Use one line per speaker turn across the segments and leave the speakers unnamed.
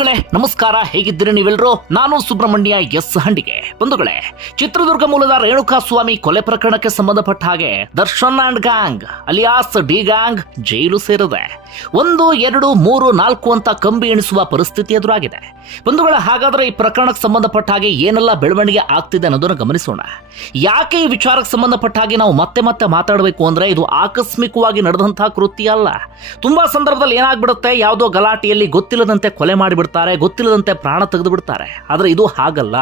ಬಂಧುಗಳೇ ನಮಸ್ಕಾರ. ಹೇಗಿದ್ದೀರಿ ನೀವೆಲ್ಲರೂ ನಾನು ಸುಬ್ರಹ್ಮಣ್ಯ ಎಸ್ ಹಂಡಿಗೆ. ಬಂಧುಗಳೇ, ಚಿತ್ರದುರ್ಗ ಮೂಲದ ರೇಣುಕಾ ಸ್ವಾಮಿ ಕೊಲೆ ಪ್ರಕರಣಕ್ಕೆ ಸಂಬಂಧಪಟ್ಟ ಹಾಗೆ Darshan and gang, alias D gang jail ಸೇರಿದೆ. ಒಂದು, ಎರಡು, ಮೂರು, ನಾಲ್ಕು ಅಂತ ಕಂಬಿ ಎಣಿಸುವ ಪರಿಸ್ಥಿತಿ ಎದುರಾಗಿದೆ. ಬಂಧುಗಳ, ಹಾಗಾದ್ರೆ ಈ ಪ್ರಕರಣಕ್ಕೆ ಸಂಬಂಧಪಟ್ಟ ಹಾಗೆ ಏನೆಲ್ಲ ಬೆಳವಣಿಗೆ ಆಗ್ತಿದೆ ಅನ್ನೋದನ್ನು ಗಮನಿಸೋಣ. ಯಾಕೆ ಈ ವಿಚಾರಕ್ಕೆ ಸಂಬಂಧಪಟ್ಟ ಹಾಗೆ ನಾವು ಮತ್ತೆ ಮತ್ತೆ ಮಾತಾಡಬೇಕು ಅಂದ್ರೆ ಇದು ಆಕಸ್ಮಿಕವಾಗಿ ನಡೆದಂತಹ ಕೃತ್ಯ ಅಲ್ಲ. ತುಂಬಾ ಸಂದರ್ಭದಲ್ಲಿ ಏನಾಗ್ಬಿಡುತ್ತೆ? ಯಾವುದೋ ಗಲಾಟೆಯಲ್ಲಿ ಗೊತ್ತಿಲ್ಲದಂತೆ ಕೊಲೆ ಮಾಡಿಬಿಡ್ತಾರೆ. ಗೊತ್ತಿಲ್ಲದಂತೆ ಪ್ರಾಣ ತೆಗೆದು ಬಿಡ್ತಾರೆ ಆದರೆ ಇದು ಹಾಗಲ್ಲ.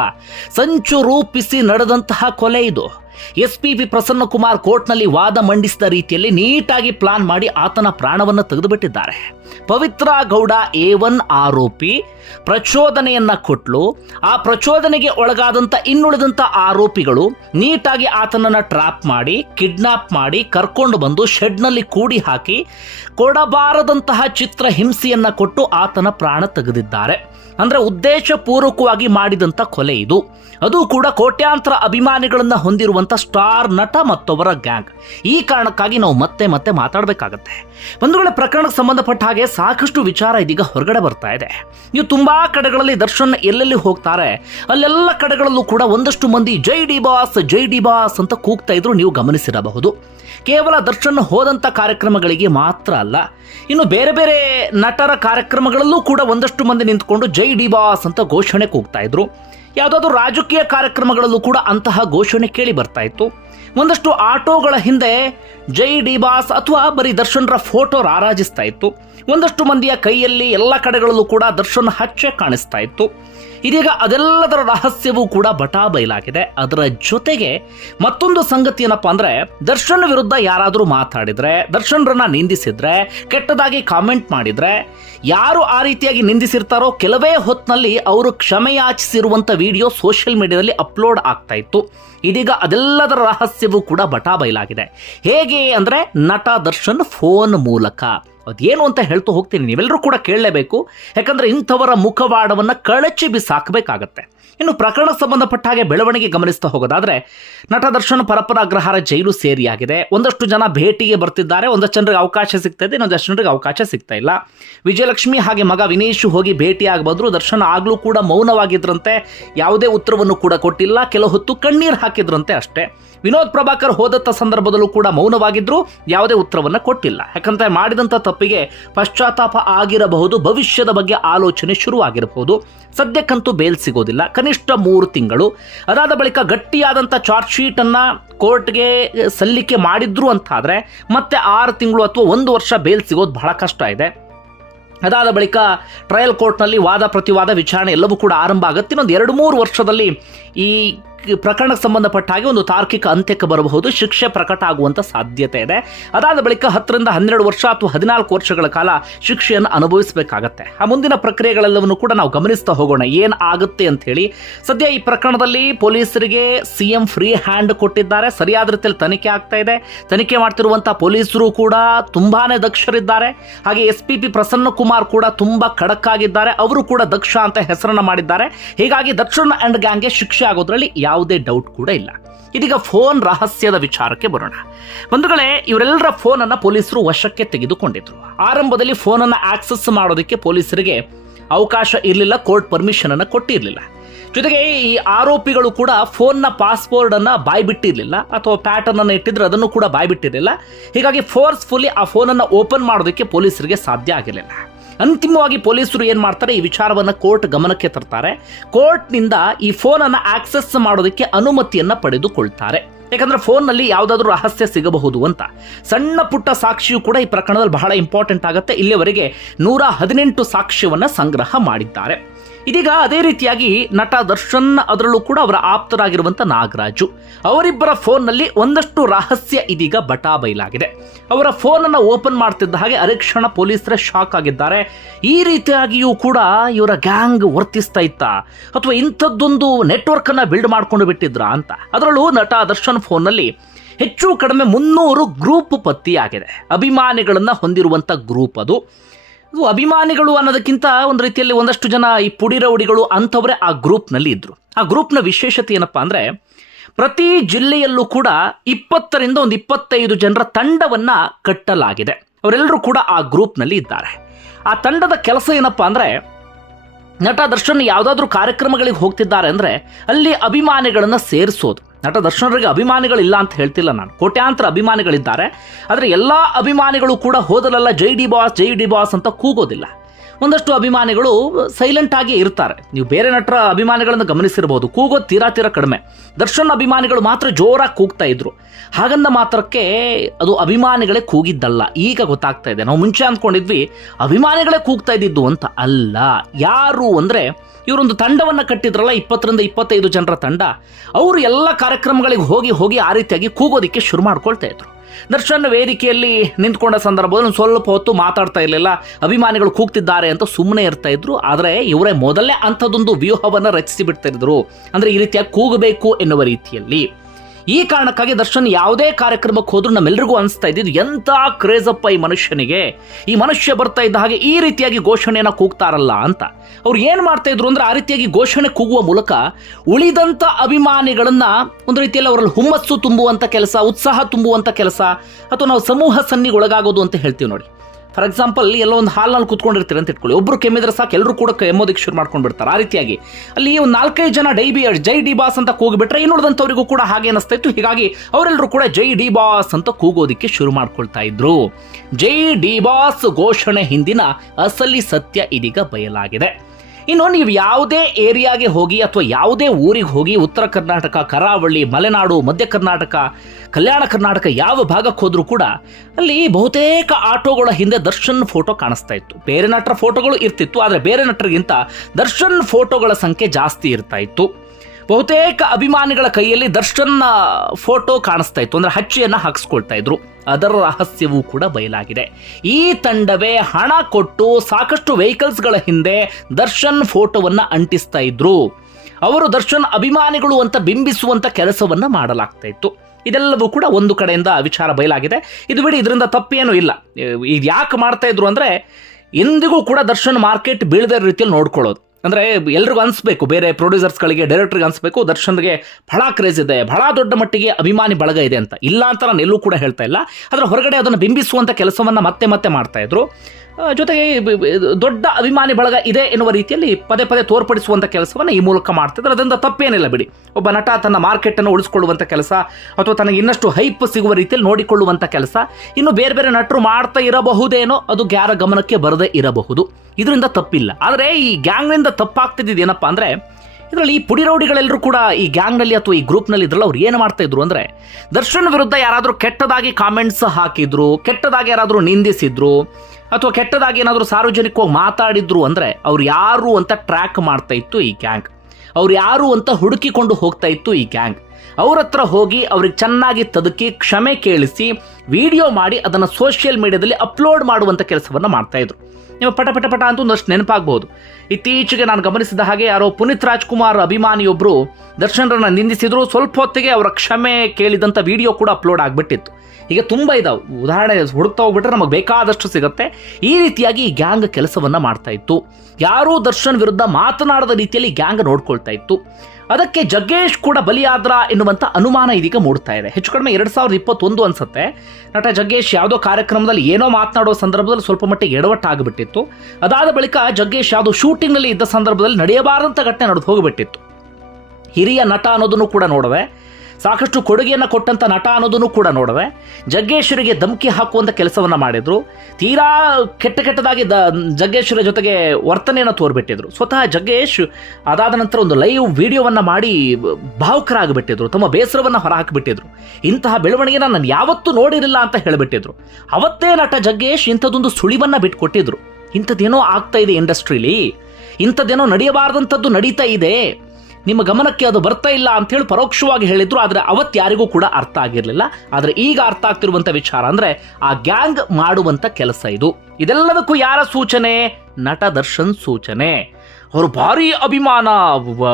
ಸಂಚು ರೂಪಿಸಿ ನಡೆದಂತಹ ಕೊಲೆ ಇದು. S P V Prasanna Kumar ಕೋರ್ಟ್ನಲ್ಲಿ ವಾದ ಮಂಡಿಸಿದ ರೀತಿಯಲ್ಲಿ ನೀಟಾಗಿ ಪ್ಲಾನ್ ಮಾಡಿ ಆತನ ಪ್ರಾಣವನ್ನು ತೆಗೆದುಬಿಟ್ಟಿದ್ದಾರೆ. ಪವಿತ್ರ ಗೌಡ ಎ ಒನ್ ಆರೋಪಿ ಪ್ರಚೋದನೆಯನ್ನ ಕೊಟ್ಲು. ಆ ಪ್ರಚೋದನೆಗೆ ಒಳಗಾದಂಥ ಇನ್ನುಳಿದಂಥ ಆರೋಪಿಗಳು ನೀಟಾಗಿ ಆತನನ್ನ ಟ್ರಾಪ್ ಮಾಡಿ, ಕಿಡ್ನಾಪ್ ಮಾಡಿ, ಕರ್ಕೊಂಡು ಬಂದು ಶೆಡ್ನಲ್ಲಿ ಕೂಡಿ ಹಾಕಿ ಕೊಡಬಾರದಂತಹ ಚಿತ್ರ ಹಿಂಸೆಯನ್ನ ಕೊಟ್ಟು ಆತನ ಪ್ರಾಣ ತೆಗೆದಿದ್ದಾರೆ. ಅಂದ್ರೆ ಉದ್ದೇಶಪೂರ್ವಕವಾಗಿ ಮಾಡಿದಂಥ ಕೊಲೆ ಇದು. ಅದು ಕೂಡ ಕೋಟ್ಯಾಂತರ ಅಭಿಮಾನಿಗಳನ್ನ ಹೊಂದಿರುವಂಥ ಸ್ಟಾರ್ ನಟ ಮತ್ತೊಬ್ಬರ ಗ್ಯಾಂಗ್. ಈ ಕಾರಣಕ್ಕಾಗಿ ನಾವು ಮತ್ತೆ ಮತ್ತೆ ಮಾತಾಡಬೇಕಾಗತ್ತೆ. ಬಂಧುಗಳ, ಪ್ರಕರಣಕ್ಕೆ ಸಂಬಂಧಪಟ್ಟ ಹಾಗೆ ಸಾಕಷ್ಟು ವಿಚಾರ ಇದೀಗ ಹೊರಗಡೆ ಬರ್ತಾ ಇದೆ. ನೀವು ತುಂಬಾ ಕಡೆಗಳಲ್ಲಿ ದರ್ಶನ್ ಎಲ್ಲೆಲ್ಲಿ ಹೋಗ್ತಾರೆ, ಅಲ್ಲೆಲ್ಲ ಕಡೆಗಳಲ್ಲೂ ಕೂಡ ಒಂದಷ್ಟು ಮಂದಿ ಜೈ ಡಿ ಬಾಸ್, ಜೈ ಡಿ ಬಾಸ್ ಅಂತ ಕೂಗ್ತಾ ಇದ್ರು ನೀವು ಗಮನಿಸಿರಬಹುದು. ಕೇವಲ ದರ್ಶನ್ ಹೋದಂಥ ಕಾರ್ಯಕ್ರಮಗಳಿಗೆ ಮಾತ್ರ ಅಲ್ಲ, ಇನ್ನು ಬೇರೆ ಬೇರೆ ನಟರ ಕಾರ್ಯಕ್ರಮಗಳಲ್ಲೂ ಕೂಡ ಒಂದಷ್ಟು ಮಂದಿ ನಿಂತ್ಕೊಂಡು ಜೈ ಡಿ ಬಾಸ್ ಅಂತ ಘೋಷಣೆ ಕೂಗ್ತಾ ಇದ್ರು. ಯಾವುದಾದ್ರೂ ರಾಜಕೀಯ ಕಾರ್ಯಕ್ರಮಗಳಲ್ಲೂ ಕೂಡ ಅಂತಹ ಘೋಷಣೆ ಕೇಳಿ ಬರ್ತಾ ಇತ್ತು. ಒಂದಷ್ಟು ಆಟೋಗಳ ಹಿಂದೆ ಜೈ ಡಿ ಬಾಸ್ ಅಥವಾ ಬರೀ ದರ್ಶನ್ರ ಫೋಟೋ ರಾರಾಜಿಸ್ತಾ ಇತ್ತು. ಒಂದಷ್ಟು ಮಂದಿಯ ಕೈಯಲ್ಲಿ ಎಲ್ಲ ಕಡೆಗಳಲ್ಲೂ ಕೂಡ ದರ್ಶನ್ ಹಚ್ಚೆ ಕಾಣಿಸ್ತಾ ಇತ್ತು. ಇದೀಗ ಅದೆಲ್ಲದರ ರಹಸ್ಯವೂ ಕೂಡ ಬಟಾ ಬಯಲಾಗಿದೆ. ಅದರ ಜೊತೆಗೆ ಮತ್ತೊಂದು ಸಂಗತಿ ಏನಪ್ಪ ಅಂದ್ರೆ, ದರ್ಶನ್ ವಿರುದ್ಧ ಯಾರಾದರೂ ಮಾತಾಡಿದ್ರೆ, ದರ್ಶನ್ರನ್ನ ನಿಂದಿಸಿದ್ರೆ, ಕೆಟ್ಟದಾಗಿ ಕಾಮೆಂಟ್ ಮಾಡಿದ್ರೆ, ಯಾರು ಆ ರೀತಿಯಾಗಿ ನಿಂದಿಸಿರ್ತಾರೋ ಕೆಲವೇ ಹೊತ್ತಿನಲ್ಲಿ ಅವರು ಕ್ಷಮೆಯಾಚಿಸಿರುವಂತ ವಿಡಿಯೋ ಸೋಷಿಯಲ್ ಮೀಡಿಯಾದಲ್ಲಿ ಅಪ್ಲೋಡ್ ಆಗ್ತಾ ಇತ್ತು. ಇದೀಗ ಅದೆಲ್ಲದರ ರಹಸ್ಯವೂ ಕೂಡ ಬಟಾ ಬಯಲಾಗಿದೆ. ಹೇಗೆ ಅಂದ್ರೆ, ನಟ ದರ್ಶನ್ ಫೋನ್ ಮೂಲಕ. ಅದೇನು ಅಂತ ಹೇಳ್ತಾ ಹೋಗ್ತೀನಿ ನೀವೆಲ್ಲರೂ ಕೂಡ ಕೇಳಲೇಬೇಕು. ಯಾಕಂದ್ರೆ ಇಂಥವರ ಮುಖವಾಡವನ್ನು ಕಳಚಿ ಬಿಸಾಕಬೇಕಾಗತ್ತೆ. ಇನ್ನು ಪ್ರಕರಣ ಸಂಬಂಧಪಟ್ಟ ಹಾಗೆ ಬೆಳವಣಿಗೆ ಗಮನಿಸ್ತಾ ಹೋಗೋದಾದ್ರೆ, ನಟ ದರ್ಶನ್ ಪರಪರ ಅಗ್ರಹಾರ ಜೈಲು ಸೇರಿಯಾಗಿದೆ. ಒಂದಷ್ಟು ಜನ ಭೇಟಿಗೆ ಬರ್ತಿದ್ದಾರೆ. ಒಂದಷ್ಟು ಜನರಿಗೆ ಅವಕಾಶ ಸಿಗ್ತಾ ಇದೆ. ಇನ್ನೊಂದಷ್ಟು ಜನರಿಗೆ ಅವಕಾಶ ಸಿಗ್ತಾ ಇಲ್ಲ. ವಿಜಯಲಕ್ಷ್ಮಿ ಹಾಗೆ ಮಗ ವಿನೇಶ್ ಹೋಗಿ ಭೇಟಿ ಬಂದ್ರು. ದರ್ಶನ್ ಆಗಲೂ ಕೂಡ ಮೌನವಾಗಿದ್ರಂತೆ. ಯಾವುದೇ ಉತ್ತರವನ್ನು ಕೂಡ ಕೊಟ್ಟಿಲ್ಲ. ಕೆಲವು ಹೊತ್ತು ಕಣ್ಣೀರು ಹಾಕಿದ್ರಂತೆ ಅಷ್ಟೇ. ವಿನೋದ್ ಪ್ರಭಾಕರ್ ಹೋದಂಥ ಸಂದರ್ಭದಲ್ಲೂ ಕೂಡ ಮೌನವಾಗಿದ್ರು. ಯಾವುದೇ ಉತ್ತರವನ್ನು ಕೊಟ್ಟಿಲ್ಲ. ಯಾಕಂದರೆ ಮಾಡಿದಂಥ ತಪ್ಪಿಗೆ ಪಶ್ಚಾತ್ತಾಪ ಆಗಿರಬಹುದು. ಭವಿಷ್ಯದ ಬಗ್ಗೆ ಆಲೋಚನೆ ಶುರುವಾಗಿರಬಹುದು. ಸದ್ಯಕ್ಕಂತೂ ಬೇಲ್ ಸಿಗೋದಿಲ್ಲ. ಕನಿಷ್ಠ ಮೂರು ತಿಂಗಳು. ಅದಾದ ಬಳಿಕ ಗಟ್ಟಿಯಾದಂಥ ಚಾರ್ಜ್ ಶೀಟನ್ನು ಕೋರ್ಟ್ಗೆ ಸಲ್ಲಿಕೆ ಮಾಡಿದ್ರು ಅಂತಾದರೆ ಮತ್ತೆ ಆರು ತಿಂಗಳು ಅಥವಾ ಒಂದು ವರ್ಷ ಬೇಲ್ ಸಿಗೋದು ಬಹಳ ಕಷ್ಟ ಇದೆ. ಅದಾದ ಬಳಿಕ ಟ್ರಯಲ್ ಕೋರ್ಟ್ನಲ್ಲಿ ವಾದ ಪ್ರತಿವಾದ ವಿಚಾರಣೆ ಎಲ್ಲವೂ ಕೂಡ ಆರಂಭ ಆಗುತ್ತೆ. ಇನ್ನೊಂದು ಎರಡು ಮೂರು ವರ್ಷದಲ್ಲಿ ಈ ಪ್ರಕರಣಕ್ಕೆ ಸಂಬಂಧಪಟ್ಟ ಹಾಗೆ ಒಂದು ತಾರ್ಕಿಕ ಅಂತ್ಯಕ್ಕೆ ಬರಬಹುದು. ಶಿಕ್ಷೆ ಪ್ರಕಟ ಆಗುವಂತ ಸಾಧ್ಯತೆ ಇದೆ. ಅದಾದ ಬಳಿಕ ಹತ್ತರಿಂದ ಹನ್ನೆರಡು ವರ್ಷ ಅಥವಾ ಹದಿನಾಲ್ಕು ವರ್ಷಗಳ ಕಾಲ ಶಿಕ್ಷೆಯನ್ನು ಅನುಭವಿಸಬೇಕಾಗತ್ತೆ. ಆ ಮುಂದಿನ ಪ್ರಕ್ರಿಯೆಗಳೆಲ್ಲವನ್ನು ಕೂಡ ನಾವು ಗಮನಿಸ್ತಾ ಹೋಗೋಣ. ಏನು ಆಗುತ್ತೆ ಅಂತ ಹೇಳಿ. ಸದ್ಯ ಈ ಪ್ರಕರಣದಲ್ಲಿ ಪೊಲೀಸರಿಗೆ ಸಿಎಂ ಫ್ರೀ ಹ್ಯಾಂಡ್ ಕೊಟ್ಟಿದ್ದಾರೆ. ಸರಿಯಾದ ರೀತಿಯಲ್ಲಿ ತನಿಖೆ ಆಗ್ತಾ ಇದೆ. ತನಿಖೆ ಮಾಡ್ತಿರುವಂತಹ ಪೊಲೀಸರು ಕೂಡ ತುಂಬಾನೇ ದಕ್ಷರಿದ್ದಾರೆ. ಹಾಗೆ S P P Prasanna Kumar ಕೂಡ ತುಂಬಾ ಖಡಕ್ ಆಗಿದ್ದಾರೆ ಅವರು ಕೂಡ ದಕ್ಷ ಅಂತ ಹೆಸರನ್ನ ಮಾಡಿದ್ದಾರೆ. ಹೀಗಾಗಿ ದಕ್ಷಿಣ ಅಂಡ್ ಗ್ಯಾಂಗ್ಗೆ ಶಿಕ್ಷೆ ಆಗೋದ್ರಲ್ಲಿ ಯಾವುದೇ ಡೌಟ್ ಕೂಡ ಇಲ್ಲ. ಇದೀಗ ಫೋನ್ ರಹಸ್ಯದ ವಿಚಾರಕ್ಕೆ ಬರೋಣ. ಬಂಧುಗಳೇ, ಇವರೆಲ್ಲರ ಫೋನ್ ಅನ್ನ ಪೊಲೀಸರು ವಶಕ್ಕೆ ತೆಗೆದುಕೊಂಡಿದ್ರು. ಆರಂಭದಲ್ಲಿ ಫೋನ್ ಅನ್ನ ಆಕ್ಸೆಸ್ ಮಾಡೋದಕ್ಕೆ ಪೊಲೀಸರಿಗೆ ಅವಕಾಶ ಇರಲಿಲ್ಲ ಕೋರ್ಟ್ ಪರ್ಮಿಷನ್ ಅನ್ನ ಕೊಟ್ಟಿರಲಿಲ್ಲ. ಜೊತೆಗೆ ಈ ಆರೋಪಿಗಳು ಕೂಡ ಫೋನ್ನ ಪಾಸ್ವರ್ಡ್ ಅನ್ನ ಬಾಯ್ಬಿಟ್ಟಿರಲಿಲ್ಲ, ಅಥವಾ ಪ್ಯಾಟರ್ನ್ ಅನ್ನ ಇಟ್ಟಿದ್ರೆ ಅದನ್ನು ಕೂಡ ಬಾಯ್ಬಿಟ್ಟಿರಲಿಲ್ಲ. ಹೀಗಾಗಿ ಫೋರ್ಸ್ಫುಲ್ಲಿ ಆ ಫೋನ್ ಅನ್ನ ಓಪನ್ ಮಾಡೋದಕ್ಕೆ ಪೊಲೀಸರಿಗೆ ಸಾಧ್ಯ ಆಗಿರಲಿಲ್ಲ. ಅಂತಿಮವಾಗಿ ಪೊಲೀಸರು ಏನು ಮಾಡ್ತಾರೆ? ಈ ವಿಚಾರವನ್ನು ಕೋರ್ಟ್ ಗಮನಕ್ಕೆ ತರ್ತಾರೆ. ಕೋರ್ಟ್ನಿಂದ ಈ ಫೋನನ್ನು ಆಕ್ಸೆಸ್ ಮಾಡೋದಕ್ಕೆ ಅನುಮತಿಯನ್ನು ಪಡೆದುಕೊಳ್ತಾರೆ. ಯಾಕಂದ್ರೆ ಫೋನ್ನಲ್ಲಿ ಯಾವುದಾದ್ರೂ ರಹಸ್ಯ ಸಿಗಬಹುದು ಅಂತ. ಸಣ್ಣ ಪುಟ್ಟ ಸಾಕ್ಷಿಯು ಕೂಡ ಈ ಪ್ರಕರಣದಲ್ಲಿ ಬಹಳ ಇಂಪಾರ್ಟೆಂಟ್ ಆಗುತ್ತೆ. ಇಲ್ಲಿವರೆಗೆ ನೂರ ಹದಿನೆಂಟು ಸಾಕ್ಷ್ಯವನ್ನ ಸಂಗ್ರಹ ಮಾಡಿದ್ದಾರೆ. ಇದೀಗ ಅದೇ ರೀತಿಯಾಗಿ ನಟ ದರ್ಶನ್ ಅದರಲ್ಲೂ ಕೂಡ ಅವರ ಆಪ್ತರಾಗಿರುವಂತ ನಾಗರಾಜು. ಅವರಿಬ್ಬರ ಫೋನ್ನಲ್ಲಿ ಒಂದಷ್ಟು ರಹಸ್ಯ ಇದೀಗ ಬಟಾ ಬಯಲಾಗಿದೆ. ಅವರ ಫೋನ್ ಅನ್ನ ಓಪನ್ ಮಾಡ್ತಿದ್ದ ಹಾಗೆ ಅರೆಕ್ಷಣ ಪೊಲೀಸರೇ ಶಾಕ್ ಆಗಿದ್ದಾರೆ. ಈ ರೀತಿಯಾಗಿಯೂ ಕೂಡ ಇವರ ಗ್ಯಾಂಗ್ ವರ್ತಿಸ್ತಾ ಇತ್ತ. ಅಥವಾ ಇಂಥದ್ದೊಂದು ನೆಟ್ವರ್ಕ್ ಅನ್ನ ಬಿಲ್ಡ್ ಮಾಡ್ಕೊಂಡು ಬಿಟ್ಟಿದ್ರ ಅಂತ. ಅದರಲ್ಲೂ ನಟ ದರ್ಶನ್ ಫೋನ್ನಲ್ಲಿ ಹೆಚ್ಚು ಕಡಿಮೆ ಮುನ್ನೂರು ಗ್ರೂಪ್ ಪತ್ತಿಯಾಗಿದೆ. ಅಭಿಮಾನಿಗಳನ್ನು ಹೊಂದಿರುವಂತ ಗ್ರೂಪ್ ಅದು. ಇದು ಅಭಿಮಾನಿಗಳು ಅನ್ನೋದಕ್ಕಿಂತ ಒಂದು ರೀತಿಯಲ್ಲಿ ಒಂದಷ್ಟು ಜನ ಈ ಪುಡಿ ರೌಡಿಗಳು ಅಂಥವರೇ ಆ ಗ್ರೂಪ್ನಲ್ಲಿ ಇದ್ದರು ಆ ಗ್ರೂಪ್ನ ವಿಶೇಷತೆ ಏನಪ್ಪ ಅಂದರೆ ಪ್ರತಿ ಜಿಲ್ಲೆಯಲ್ಲೂ ಕೂಡ ಇಪ್ಪತ್ತರಿಂದ ಒಂದು ಇಪ್ಪತ್ತೈದು ಜನರ ತಂಡವನ್ನು ಕಟ್ಟಲಾಗಿದೆ. ಅವರೆಲ್ಲರೂ ಕೂಡ ಆ ಗ್ರೂಪ್ನಲ್ಲಿ ಇದ್ದಾರೆ. ಆ ತಂಡದ ಕೆಲಸ ಏನಪ್ಪಾ ಅಂದರೆ ನಟ ದರ್ಶನ್ ಯಾವುದಾದ್ರೂ ಕಾರ್ಯಕ್ರಮಗಳಿಗೆ ಹೋಗ್ತಿದ್ದಾರೆ ಅಂದರೆ ಅಲ್ಲಿ ಅಭಿಮಾನಿಗಳನ್ನು ಸೇರಿಸೋದು. ನಟ ದರ್ಶನರಿಗೆ ಅಭಿಮಾನಿಗಳಿಲ್ಲ ಅಂತ ಹೇಳ್ತಿಲ್ಲ ನಾನು. ಕೋಟ್ಯಾಂತರ ಅಭಿಮಾನಿಗಳಿದ್ದಾರೆ. ಆದರೆ ಎಲ್ಲ ಅಭಿಮಾನಿಗಳು ಕೂಡ ಹೋದಲೆಲ್ಲ ಜೈ ಡಿ ಬಾಸ್, ಜೈ ಡಿ ಬಾಸ್ ಅಂತ ಕೂಗೋದಿಲ್ಲ. ಒಂದಷ್ಟು ಅಭಿಮಾನಿಗಳು ಸೈಲೆಂಟ್ ಆಗಿ ಇರ್ತಾರೆ. ನೀವು ಬೇರೆ ನಟರ ಅಭಿಮಾನಿಗಳನ್ನು ಗಮನಿಸಿರಬಹುದು ಕೂಗೋದು ತೀರಾ ತೀರಾ ಕಡಿಮೆ. ದರ್ಶನ್ ಅಭಿಮಾನಿಗಳು ಮಾತ್ರ ಜೋರಾಗಿ ಕೂಗ್ತಾ ಇದ್ರು. ಹಾಗಂದ ಮಾತ್ರಕ್ಕೆ ಅದು ಅಭಿಮಾನಿಗಳೇ ಕೂಗಿದ್ದಲ್ಲ. ಈಗ ಗೊತ್ತಾಗ್ತಾ ಇದೆ. ನಾವು ಮುಂಚೆ ಅಂದ್ಕೊಂಡಿದ್ವಿ ಅಭಿಮಾನಿಗಳೇ ಕೂಗ್ತಾ ಇದ್ದಿದ್ದು ಅಂತ ಅಲ್ಲ. ಯಾರು ಅಂದರೆ ಇವರೊಂದು ತಂಡವನ್ನು ಕಟ್ಟಿದ್ರಲ್ಲ, ಇಪ್ಪತ್ತರಿಂದ ಇಪ್ಪತ್ತೈದು ಜನರ ತಂಡ. ಅವರು ಎಲ್ಲ ಕಾರ್ಯಕ್ರಮಗಳಿಗೆ ಹೋಗಿ ಹೋಗಿ ಆ ರೀತಿಯಾಗಿ ಕೂಗೋದಕ್ಕೆ ಶುರು ಮಾಡ್ಕೊಳ್ತಾ ಇದ್ರು. ದರ್ಶನ ವೇದಿಕೆಯಲ್ಲಿ ನಿಂತ್ಕೊಂಡ ಸಂದರ್ಭದಲ್ಲಿ ಸ್ವಲ್ಪ ಹೊತ್ತು ಮಾತಾಡ್ತಾ ಇರಲಿಲ್ಲ. ಅಭಿಮಾನಿಗಳು ಕೂಗ್ತಿದ್ದಾರೆ ಅಂತ ಸುಮ್ಮನೆ ಇರ್ತಾ ಇದ್ರು. ಆದರೆ ಇವರೇ ಮೊದಲೇ ಅಂಥದ್ದೊಂದು ವ್ಯೂಹವನ್ನು ರಚಿಸಿ ಬಿಡ್ತಾ ಇದ್ರು. ಅಂದರೆ ಈ ರೀತಿಯಾಗಿ ಕೂಗಬೇಕು ಎನ್ನುವ ರೀತಿಯಲ್ಲಿ. ಈ ಕಾರಣಕ್ಕಾಗಿ ದರ್ಶನ್ ಯಾವುದೇ ಕಾರ್ಯಕ್ರಮಕ್ಕೆ ಹೋದ್ರೂ ನಮ್ಮೆಲ್ಲರಿಗೂ ಅನಿಸ್ತಾ ಇದ್ದಿದ್ದು ಎಂಥ ಕ್ರೇಜಪ್ಪ ಈ ಮನುಷ್ಯನಿಗೆ? ಈ ಮನುಷ್ಯ ಬರ್ತಾ ಇದ್ದ ಹಾಗೆ ಈ ರೀತಿಯಾಗಿ ಘೋಷಣೆಯನ್ನು ಕೂಗ್ತಾರಲ್ಲ ಅಂತ. ಅವ್ರು ಏನು ಮಾಡ್ತಾ ಇದ್ರು ಅಂದ್ರೆ ಆ ರೀತಿಯಾಗಿ ಘೋಷಣೆ ಕೂಗುವ ಮೂಲಕ ಉಳಿದಂಥ ಅಭಿಮಾನಿಗಳನ್ನ ಒಂದು ರೀತಿಯಲ್ಲಿ ಅವರಲ್ಲಿ ಹುಮ್ಮಸ್ಸು ತುಂಬುವಂಥ ಕೆಲಸ, ಉತ್ಸಾಹ ತುಂಬುವಂಥ ಕೆಲಸ ಅಥವಾ ನಾವು ಸಮೂಹ ಸನ್ನಿಗೆ ಒಳಗಾಗೋದು ಅಂತ ಹೇಳ್ತೀವಿ ನೋಡಿ. ಫಾರ್ ಎಕ್ಸಾಂಪಲ್ ಎಲ್ಲೋ ಒಂದು ಹಾಲ್ನಲ್ಲಿ ಕುತ್ಕೊಂಡಿರ್ತೀರಿ ಅಂತ ಇಟ್ಕೊಳ್ಳಿ. ಒಬ್ರು ಕೆಮ್ಮಿದ್ರೆ ಸಾಕು ಎಲ್ಲರೂ ಕೂಡ ಕೆಮ್ಮೋದಕ್ಕೆ ಶುರು ಮಾಡ್ಕೊಂಡು ಬಿಡ್ತಾರೆ. ಆ ರೀತಿಯಾಗಿ. ಅಲ್ಲಿ ಒಂದು ನಾಲ್ಕೈದು ಜನ ಡೈ ಬಿ ಜೈ ಡಿ ಬಾಸ್ ಅಂತ ಕೂಗಿಬಿಟ್ರೆ ಇನ್ನುಳಿದಂಥವರಿಗೂ ಕೂಡ ಹಾಗೆ ಅನಿಸ್ತಾ ಇತ್ತು ಹೀಗಾಗಿ ಅವರೆಲ್ಲರೂ ಕೂಡ ಜೈ ಡಿ ಬಾಸ್ ಅಂತ ಕೂಗೋದಿಕ್ಕೆ ಶುರು ಮಾಡ್ಕೊಳ್ತಾ ಇದ್ರು. ಜೈ ಡಿ ಬಾಸ್ ಘೋಷಣೆ ಹಿಂದಿನ ಅಸಲಿ ಸತ್ಯ ಇದೀಗ ಬಯಲಾಗಿದೆ. ಇನ್ನು ನೀವು ಯಾವುದೇ ಏರಿಯಾಗೆ ಹೋಗಿ ಅಥವಾ ಯಾವುದೇ ಊರಿಗೆ ಹೋಗಿ ಉತ್ತರ ಕರ್ನಾಟಕ, ಕರಾವಳಿ, ಮಲೆನಾಡು, ಮಧ್ಯ ಕರ್ನಾಟಕ, ಕಲ್ಯಾಣ ಕರ್ನಾಟಕ ಯಾವ ಭಾಗಕ್ಕೆ ಹೋದರೂ ಕೂಡ ಅಲ್ಲಿ ಬಹುತೇಕ ಆಟೋಗಳ ಹಿಂದೆ ದರ್ಶನ್ ಫೋಟೋ ಕಾಣಿಸ್ತಾ ಇತ್ತು. ಬೇರೆ ನಟರ ಫೋಟೋಗಳು ಇರ್ತಿತ್ತು, ಆದರೆ ಬೇರೆ ನಟರಿಗಿಂತ ದರ್ಶನ್ ಫೋಟೋಗಳ ಸಂಖ್ಯೆ ಜಾಸ್ತಿ ಇರ್ತಾ ಇತ್ತು. ಬಹುತೇಕ ಅಭಿಮಾನಿಗಳ ಕೈಯಲ್ಲಿ ದರ್ಶನ್ ಫೋಟೋ ಕಾಣಿಸ್ತಾ ಇತ್ತು, ಅಂದ್ರೆ ಹಚ್ಚಿಯನ್ನ ಹಾಕಿಸ್ಕೊಳ್ತಾ ಇದ್ರು. ಅದರ ರಹಸ್ಯವೂ ಕೂಡ ಬಯಲಾಗಿದೆ. ಈ ತಂಡವೇ ಹಣ ಕೊಟ್ಟು ಸಾಕಷ್ಟು ವೆಹಿಕಲ್ಸ್ಗಳ ಹಿಂದೆ ದರ್ಶನ್ ಫೋಟೋವನ್ನ ಅಂಟಿಸ್ತಾ ಇದ್ರು. ಅವರು ದರ್ಶನ್ ಅಭಿಮಾನಿಗಳು ಅಂತ ಬಿಂಬಿಸುವಂತ ಕೆಲಸವನ್ನ ಮಾಡಲಾಗ್ತಾ ಇತ್ತು. ಇದೆಲ್ಲವೂ ಕೂಡ ಒಂದು ಕಡೆಯಿಂದ ವಿಚಾರ ಬಯಲಾಗಿದೆ. ಇದು ಬಿಡಿ ಇದರಿಂದ ತಪ್ಪೇನೂ ಇಲ್ಲ. ಇದು ಯಾಕೆ ಮಾಡ್ತಾ ಇದ್ರು ಅಂದ್ರೆ ಎಂದಿಗೂ ಕೂಡ ದರ್ಶನ್ ಮಾರ್ಕೆಟ್ ಬೀಳದ ರೀತಿಯಲ್ಲಿ ನೋಡ್ಕೊಳ್ಳೋದು. ಅಂದರೆ ಎಲ್ರಿಗೂ ಅನಿಸ್ಬೇಕು ಬೇರೆ ಪ್ರೊಡ್ಯೂಸರ್ಸ್ಗಳಿಗೆ ಡೈರೆಕ್ಟ್ರಿಗೆ ಅನಿಸ್ಬೇಕು ದರ್ಶನ್ಗೆ ಬಹಳ ಕ್ರೇಜ್ ಇದೆ ಬಹಳ ದೊಡ್ಡ ಮಟ್ಟಿಗೆ ಅಭಿಮಾನಿ ಬಳಗ ಇದೆ ಅಂತ. ಇಲ್ಲ ಅಂತ ನಾನು ಎಲ್ಲೂ ಕೂಡ ಹೇಳ್ತಾ ಇಲ್ಲ. ಅದರ ಹೊರಗಡೆ ಅದನ್ನು ಬಿಂಬಿಸುವಂಥ ಕೆಲಸವನ್ನು ಮತ್ತೆ ಮತ್ತೆ ಮಾಡ್ತಾ ಇದ್ರು. ಆ, ಜೊತೆಗೆ ದೊಡ್ಡ ಅಭಿಮಾನಿ ಬಳಗ ಇದೆ ಎನ್ನುವ ರೀತಿಯಲ್ಲಿ ಪದೇ ಪದೇ ತೋರ್ಪಡಿಸುವಂಥ ಕೆಲಸವನ್ನು ಈ ಮೂಲಕ ಮಾಡ್ತಿದ್ರು ಅದರಿಂದ ತಪ್ಪೇನಿಲ್ಲ ಬಿಡಿ. ಒಬ್ಬ ನಟ ತನ್ನ ಮಾರ್ಕೆಟನ್ನು ಉಳಿಸ್ಕೊಳ್ಳುವಂಥ ಕೆಲಸ, ಅಥವಾ ತನಗೆ ಇನ್ನಷ್ಟು ಹೈಪ್ ಸಿಗುವ ರೀತಿಯಲ್ಲಿ ನೋಡಿಕೊಳ್ಳುವಂಥ ಕೆಲಸ, ಇನ್ನು ಬೇರೆ ಬೇರೆ ನಟರು ಮಾಡ್ತಾ ಇರಬಹುದೇನೋ ಅದು ಗ್ಯಾರ ಗಮನಕ್ಕೆ ಬರದೇ ಇರಬಹುದು. ಇದರಿಂದ ತಪ್ಪಿಲ್ಲ. ಆದರೆ ಈ ಗ್ಯಾಂಗ್ನಿಂದ ತಪ್ಪಾಗ್ತಿದ್ದು ಏನಪ್ಪ ಅಂದರೆ ಇದರಲ್ಲಿ ಈ ಪುಡಿ ರೌಡಿಗಳೆಲ್ಲರೂ ಕೂಡ ಈ ಗ್ಯಾಂಗ್ನಲ್ಲಿ ಅಥವಾ ಈ ಗ್ರೂಪ್ನಲ್ಲಿ ಇದ್ರಲ್ಲ ಅವ್ರು ಏನು ಮಾಡ್ತಾ ಇದ್ರು ಅಂದರೆ ದರ್ಶನ್ ವಿರುದ್ಧ ಯಾರಾದರೂ ಕೆಟ್ಟದಾಗಿ ಕಾಮೆಂಟ್ಸ್ ಹಾಕಿದ್ರು, ಕೆಟ್ಟದಾಗಿ ಯಾರಾದರೂ ನಿಂದಿಸಿದ್ರು, ಅಥವಾ ಕೆಟ್ಟದಾಗಿ ಏನಾದರೂ ಸಾರ್ವಜನಿಕವಾಗಿ ಮಾತಾಡಿದ್ರು ಅಂದರೆ ಅವ್ರು ಯಾರು ಅಂತ ಟ್ರ್ಯಾಕ್ ಮಾಡ್ತಾ ಇತ್ತು ಈ ಗ್ಯಾಂಗ್. ಅವ್ರು ಯಾರು ಅಂತ ಹುಡುಕಿಕೊಂಡು ಹೋಗ್ತಾ ಇತ್ತು ಈ ಗ್ಯಾಂಗ್. ಅವ್ರ ಹತ್ರ ಹೋಗಿ ಅವ್ರಿಗೆ ಚೆನ್ನಾಗಿ ತದುಕಿ ಕ್ಷಮೆ ಕೇಳಿಸಿ, ವಿಡಿಯೋ ಮಾಡಿ ಅದನ್ನು ಸೋಷಿಯಲ್ ಮೀಡಿಯಾದಲ್ಲಿ ಅಪ್ಲೋಡ್ ಮಾಡುವಂಥ ಕೆಲಸವನ್ನು ಮಾಡ್ತಾ ನೀವು ಪಟ ಪಟ ಪಟ ಅಂತ ಒಂದಷ್ಟು ನೆನಪಾಗಬಹುದು ಇತ್ತೀಚೆಗೆ ನಾನು ಗಮನಿಸಿದ ಹಾಗೆ ಯಾರೋ ಪುನೀತ್ ರಾಜ್ಕುಮಾರ್ ಅಭಿಮಾನಿಯೊಬ್ಬರು ದರ್ಶನ್ರನ್ನ ನಿಂದಿಸಿದ್ರು, ಸ್ವಲ್ಪ ಹೊತ್ತಿಗೆ ಅವರ ಕ್ಷಮೆ ಕೇಳಿದಂಥ ವಿಡಿಯೋ ಕೂಡ ಅಪ್ಲೋಡ್ ಆಗಿಬಿಟ್ಟಿತ್ತು. ಈಗ ತುಂಬ ಇದಾವೆ. ಉದಾಹರಣೆ ಹುಡುಕ್ತಾ ಹೋಗ್ಬಿಟ್ರೆ ನಮಗೆ ಬೇಕಾದಷ್ಟು ಸಿಗುತ್ತೆ. ಈ ರೀತಿಯಾಗಿ ಈ ಗ್ಯಾಂಗ್ ಕೆಲಸವನ್ನು ಮಾಡ್ತಾ ಇತ್ತು. ಯಾರೂ ದರ್ಶನ್ ವಿರುದ್ಧ ಮಾತನಾಡದ ರೀತಿಯಲ್ಲಿ ಗ್ಯಾಂಗ್ ನೋಡ್ಕೊಳ್ತಾ ಇತ್ತು. ಅದಕ್ಕೆ ಜಗ್ಗೇಶ್ ಕೂಡ ಬಲಿಯಾದ್ರ ಎನ್ನುವಂಥ ಅನುಮಾನ ಇದೀಗ ಮೂಡ್ತಾ ಇದೆ. ಹೆಚ್ಚು ಕಡಿಮೆ ಎರಡು ಸಾವಿರದ ಇಪ್ಪತ್ತೊಂದು ಅನ್ಸುತ್ತೆ. ನಟ ಜಗ್ಗೇಶ್ ಯಾವುದೋ ಕಾರ್ಯಕ್ರಮದಲ್ಲಿ ಏನೋ ಮಾತನಾಡೋ ಸಂದರ್ಭದಲ್ಲಿ ಸ್ವಲ್ಪ ಮಟ್ಟಿಗೆ ಎಡವಟ್ಟಾಗಿಬಿಟ್ಟಿತ್ತು. ಅದಾದ ಬಳಿಕ ಜಗ್ಗೇಶ್ ಯಾವುದೋ ಶೂಟಿಂಗ್ನಲ್ಲಿ ಇದ್ದ ಸಂದರ್ಭದಲ್ಲಿ ನಡೆಯಬಾರದಂಥ ಘಟನೆ ನಡೆದು ಹೋಗಿಬಿಟ್ಟಿತ್ತು. ಹಿರಿಯ ನಟ ಅನ್ನೋದನ್ನು ಕೂಡ ನೋಡವೆ. ಸಾಕಷ್ಟು ಕೊಡುಗೆಯನ್ನು ಕೊಟ್ಟಂಥ ನಟ ಅನ್ನೋದನ್ನು ಕೂಡ ನೋಡವೆ. ಜಗ್ಗೇಶ್ವರಿಗೆ ಧಮಕಿ ಹಾಕುವಂಥ ಕೆಲಸವನ್ನು ಮಾಡಿದರು. ತೀರಾ ಕೆಟ್ಟ ಕೆಟ್ಟದಾಗಿ ದ, ಜಗ್ಗೇಶ್ವರ ಜೊತೆಗೆ ವರ್ತನೆಯನ್ನು ತೋರ್ಬಿಟ್ಟಿದ್ರು. ಸ್ವತಃ ಜಗ್ಗೇಶ್ ಅದಾದ ನಂತರ ಒಂದು ಲೈವ್ ವಿಡಿಯೋವನ್ನು ಮಾಡಿ ಭಾವುಕರಾಗಿಬಿಟ್ಟಿದ್ರು. ತಮ್ಮ ಬೇಸರವನ್ನು ಹೊರಹಾಕಿಬಿಟ್ಟಿದ್ರು. ಇಂತಹ ಬೆಳವಣಿಗೆನ ನಾನು ಯಾವತ್ತೂ ನೋಡಿರಲಿಲ್ಲ ಅಂತ ಹೇಳಿಬಿಟ್ಟಿದ್ರು. ಅವತ್ತೇ ನಟ ಜಗ್ಗೇಶ್ ಇಂಥದ್ದೊಂದು ಸುಳಿವನ್ನು ಬಿಟ್ಕೊಟ್ಟಿದ್ರು. ಇಂಥದ್ದೇನೋ ಆಗ್ತಾ ಇದೆ ಇಂಡಸ್ಟ್ರೀಲಿ. ಇಂಥದ್ದೇನೋ ನಡೆಯಬಾರ್ದಂಥದ್ದು ನಡೀತಾ ಇದೆ. ನಿಮ್ಮ ಗಮನಕ್ಕೆ ಅದು ಬರ್ತಾ ಇಲ್ಲ ಅಂತ ಹೇಳಿ ಪರೋಕ್ಷವಾಗಿ ಹೇಳಿದ್ರು, ಆದರೆ ಅವತ್ತು ಯಾರಿಗೂ ಕೂಡ ಅರ್ಥ ಆಗಿರಲಿಲ್ಲ. ಆದರೆ ಈಗ ಅರ್ಥ ಆಗ್ತಿರುವಂಥ ವಿಚಾರ ಅಂದ್ರೆ ಆ ಗ್ಯಾಂಗ್ ಮಾಡುವಂಥ ಕೆಲಸ ಇದು. ಇದೆಲ್ಲದಕ್ಕೂ ಯಾರ ಸೂಚನೆ? ನಟ ದರ್ಶನ್ ಸೂಚನೆ. ಅವರು ಭಾರಿ ಅಭಿಮಾನ.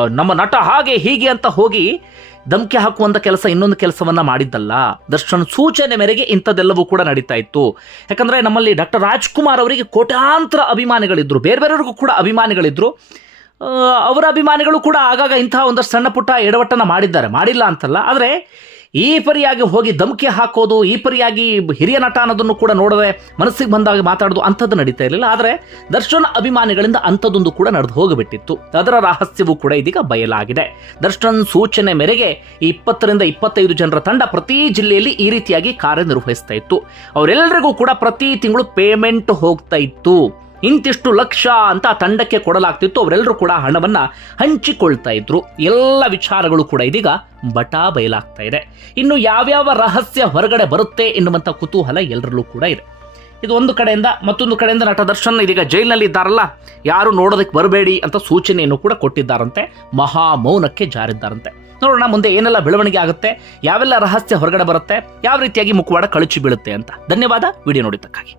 ನಮ್ಮ ನಟ ಹಾಗೆ ಹೀಗೆ ಅಂತ ಹೋಗಿ ಧಮಕಿ ಹಾಕುವಂಥ ಕೆಲಸ ಇನ್ನೊಂದು ಕೆಲಸವನ್ನ ಮಾಡಿದ್ದಲ್ಲ. ದರ್ಶನ್ ಸೂಚನೆ ಮೇರೆಗೆ ಇಂಥದ್ದೆಲ್ಲವೂ ಕೂಡ ನಡೀತಾ ಇತ್ತು. ಯಾಕಂದ್ರೆ ನಮ್ಮಲ್ಲಿ ಡಾಕ್ಟರ್ ರಾಜ್ಕುಮಾರ್ ಅವರಿಗೆ ಕೋಟ್ಯಾಂತರ ಅಭಿಮಾನಿಗಳಿದ್ರು. ಬೇರೆ ಬೇರೆಯವ್ರಿಗೂ ಕೂಡ ಅಭಿಮಾನಿಗಳಿದ್ರು. ಅವರ ಅಭಿಮಾನಿಗಳು ಕೂಡ ಆಗಾಗ ಇಂತಹ ಒಂದಷ್ಟು ಸಣ್ಣ ಪುಟ್ಟ ಎಡವಟ್ಟನ್ನು ಮಾಡಿದ್ದಾರೆ. ಮಾಡಿಲ್ಲ ಅಂತಲ್ಲ, ಆದರೆ ಈ ಪರಿಯಾಗಿ ಹೋಗಿ ಧಮಕಿ ಹಾಕೋದು, ಈ ಪರಿಯಾಗಿ ಹಿರಿಯ ನಟ ಅನ್ನೋದನ್ನು ಕೂಡ ನೋಡದೆ ಮನಸ್ಸಿಗೆ ಬಂದಾಗ ಮಾತಾಡೋದು ಅಂಥದ್ದು ನಡೀತಾ ಇರಲಿಲ್ಲ. ಆದರೆ ದರ್ಶನ್ ಅಭಿಮಾನಿಗಳಿಂದ ಅಂಥದ್ದೊಂದು ಕೂಡ ನಡೆದು ಹೋಗಿಬಿಟ್ಟಿತ್ತು. ಅದರ ರಹಸ್ಯವೂ ಕೂಡ ಇದೀಗ ಬಯಲಾಗಿದೆ. ದರ್ಶನ್ ಸೂಚನೆ ಮೇರೆಗೆ ಈ ಇಪ್ಪತ್ತರಿಂದ ಇಪ್ಪತ್ತೈದು ಜನರ ತಂಡ ಪ್ರತಿ ಜಿಲ್ಲೆಯಲ್ಲಿ ಈ ರೀತಿಯಾಗಿ ಕಾರ್ಯನಿರ್ವಹಿಸ್ತಾ ಇತ್ತು. ಅವರೆಲ್ಲರಿಗೂ ಕೂಡ ಪ್ರತಿ ತಿಂಗಳು ಪೇಮೆಂಟ್ ಹೋಗ್ತಾ ಇತ್ತು. ಇಂತಿಷ್ಟು ಲಕ್ಷ ಅಂತ ತಂಡಕ್ಕೆ ಕೊಡಲಾಗ್ತಿತ್ತು. ಅವರೆಲ್ಲರೂ ಕೂಡ ಹಣವನ್ನು ಹಂಚಿಕೊಳ್ತಾ ಇದ್ರು. ಎಲ್ಲ ವಿಚಾರಗಳು ಕೂಡ ಇದೀಗ ಬಟಾ ಬಯಲಾಗ್ತಾ ಇದೆ. ಇನ್ನು ಯಾವ್ಯಾವ ರಹಸ್ಯ ಹೊರಗಡೆ ಬರುತ್ತೆ ಎನ್ನುವಂಥ ಕುತೂಹಲ ಎಲ್ಲರಲ್ಲೂ ಕೂಡ ಇದೆ. ಇದು ಒಂದು ಕಡೆಯಿಂದ ಮತ್ತೊಂದು ಕಡೆಯಿಂದ ನಟ ದರ್ಶನ್ ಇದೀಗ ಜೈಲಿನಲ್ಲಿ ಇದ್ದಾರಲ್ಲ, ಯಾರು ನೋಡೋದಕ್ಕೆ ಬರಬೇಡಿ ಅಂತ ಸೂಚನೆಯನ್ನು ಕೂಡ ಕೊಟ್ಟಿದ್ದಾರಂತೆ. ಮಹಾ ಮೌನಕ್ಕೆ ಜಾರಿದ್ದಾರಂತೆ. ನೋಡೋಣ ಮುಂದೆ ಏನೆಲ್ಲ ಬೆಳವಣಿಗೆ ಆಗುತ್ತೆ, ಯಾವೆಲ್ಲ ರಹಸ್ಯ ಹೊರಗಡೆ ಬರುತ್ತೆ, ಯಾವ ರೀತಿಯಾಗಿ ಮುಖವಾಡ ಕಳಚಿ ಬೀಳುತ್ತೆ ಅಂತ. ಧನ್ಯವಾದ, ವಿಡಿಯೋ ನೋಡಿದ್ದಕ್ಕಾಗಿ.